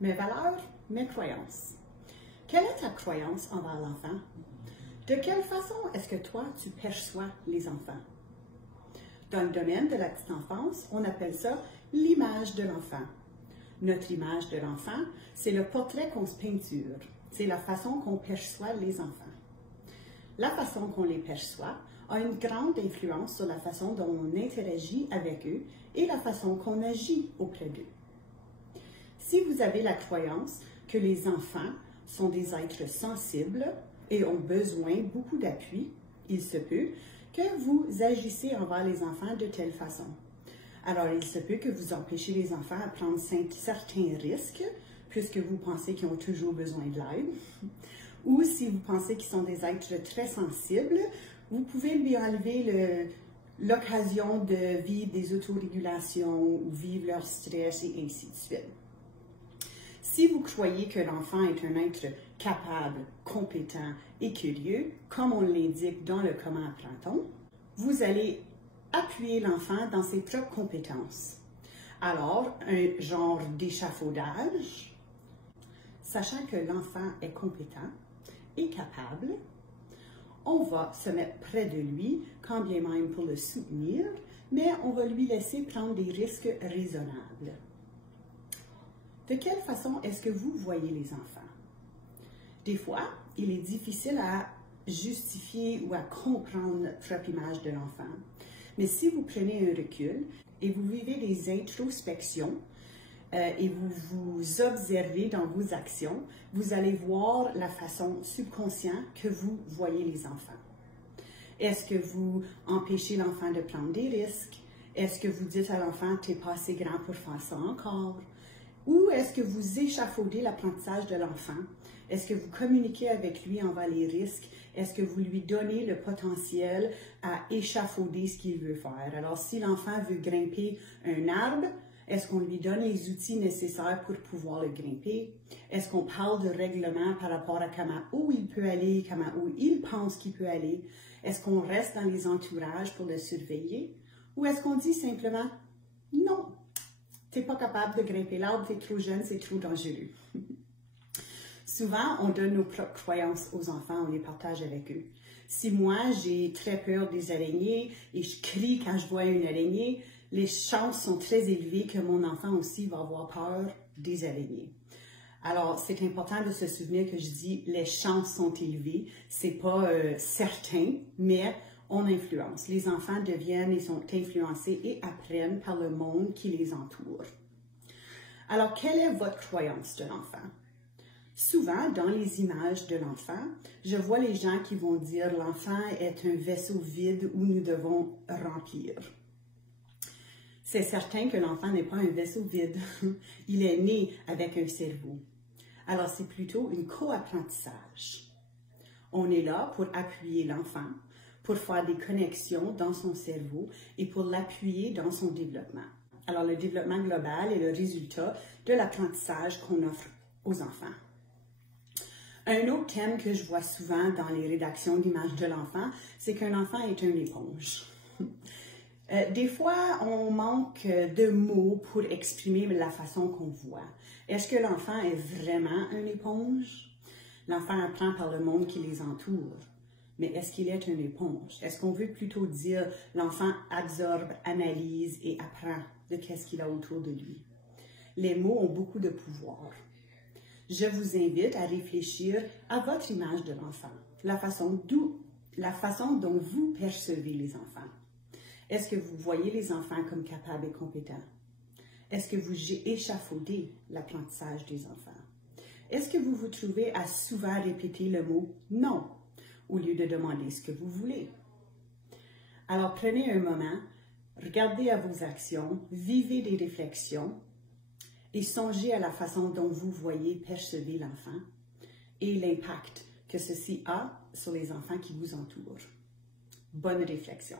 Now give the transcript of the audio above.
Mes valeurs, mes croyances. Quelle est ta croyance envers l'enfant? De quelle façon est-ce que toi, tu perçois les enfants? Dans le domaine de la petite enfance, on appelle ça l'image de l'enfant. Notre image de l'enfant, c'est le portrait qu'on se peinture. C'est la façon qu'on perçoit les enfants. La façon qu'on les perçoit a une grande influence sur la façon dont on interagit avec eux et la façon qu'on agit auprès d'eux. Si vous avez la croyance que les enfants sont des êtres sensibles et ont besoin beaucoup d'appui, il se peut que vous agissez envers les enfants de telle façon. Alors, il se peut que vous empêchez les enfants à prendre certains risques, puisque vous pensez qu'ils ont toujours besoin de l'aide. Ou si vous pensez qu'ils sont des êtres très sensibles, vous pouvez lui enlever l'occasion de vivre des autorégulations ou vivre leur stress et ainsi de suite. Si vous croyez que l'enfant est un être capable, compétent et curieux, comme on l'indique dans le Comment apprend-on, vous allez appuyer l'enfant dans ses propres compétences. Alors, un genre d'échafaudage, sachant que l'enfant est compétent et capable, on va se mettre près de lui, quand bien même pour le soutenir, mais on va lui laisser prendre des risques raisonnables. De quelle façon est-ce que vous voyez les enfants? Des fois, il est difficile à justifier ou à comprendre notre propre image de l'enfant. Mais si vous prenez un recul et vous vivez des introspections et vous vous observez dans vos actions, vous allez voir la façon subconsciente que vous voyez les enfants. Est-ce que vous empêchez l'enfant de prendre des risques? Est-ce que vous dites à l'enfant « tu n'es pas assez grand pour faire ça encore » ? Ou est-ce que vous échafaudez l'apprentissage de l'enfant? Est-ce que vous communiquez avec lui envers les risques? Est-ce que vous lui donnez le potentiel à échafauder ce qu'il veut faire? Alors, si l'enfant veut grimper un arbre, est-ce qu'on lui donne les outils nécessaires pour pouvoir le grimper? Est-ce qu'on parle de règlement par rapport à comment où il peut aller, comment où il pense qu'il peut aller? Est-ce qu'on reste dans les entourages pour le surveiller? Ou est-ce qu'on dit simplement « non ». Tu n'es pas capable de grimper l'arbre, tu es trop jeune, c'est trop dangereux. Souvent, on donne nos propres croyances aux enfants, on les partage avec eux. Si moi, j'ai très peur des araignées et je crie quand je vois une araignée, les chances sont très élevées que mon enfant aussi va avoir peur des araignées. Alors, c'est important de se souvenir que je dis les chances sont élevées, c'est pas certain, mais on influence. Les enfants deviennent et sont influencés et apprennent par le monde qui les entoure. Alors, quelle est votre croyance de l'enfant? Souvent, dans les images de l'enfant, je vois les gens qui vont dire « l'enfant est un vaisseau vide où nous devons remplir ». C'est certain que l'enfant n'est pas un vaisseau vide. Il est né avec un cerveau. Alors, c'est plutôt un co-apprentissage. On est là pour appuyer l'enfant, pour faire des connexions dans son cerveau et pour l'appuyer dans son développement. Alors, le développement global est le résultat de l'apprentissage qu'on offre aux enfants. Un autre thème que je vois souvent dans les rédactions d'images de l'enfant, c'est qu'un enfant est une éponge. Des fois, on manque de mots pour exprimer la façon qu'on voit. Est-ce que l'enfant est vraiment une éponge? L'enfant apprend par le monde qui les entoure. Mais est-ce qu'il est une éponge? Est-ce qu'on veut plutôt dire l'enfant absorbe, analyse et apprend de qu'est-ce qu'il a autour de lui? Les mots ont beaucoup de pouvoir. Je vous invite à réfléchir à votre image de l'enfant, la façon dont vous percevez les enfants. Est-ce que vous voyez les enfants comme capables et compétents? Est-ce que vous échafaudez l'apprentissage des enfants? Est-ce que vous vous trouvez à souvent répéter le mot « non » au lieu de demander ce que vous voulez? Alors prenez un moment, regardez à vos actions, vivez des réflexions et songez à la façon dont vous voyez, percevez l'enfant et l'impact que ceci a sur les enfants qui vous entourent. Bonne réflexion.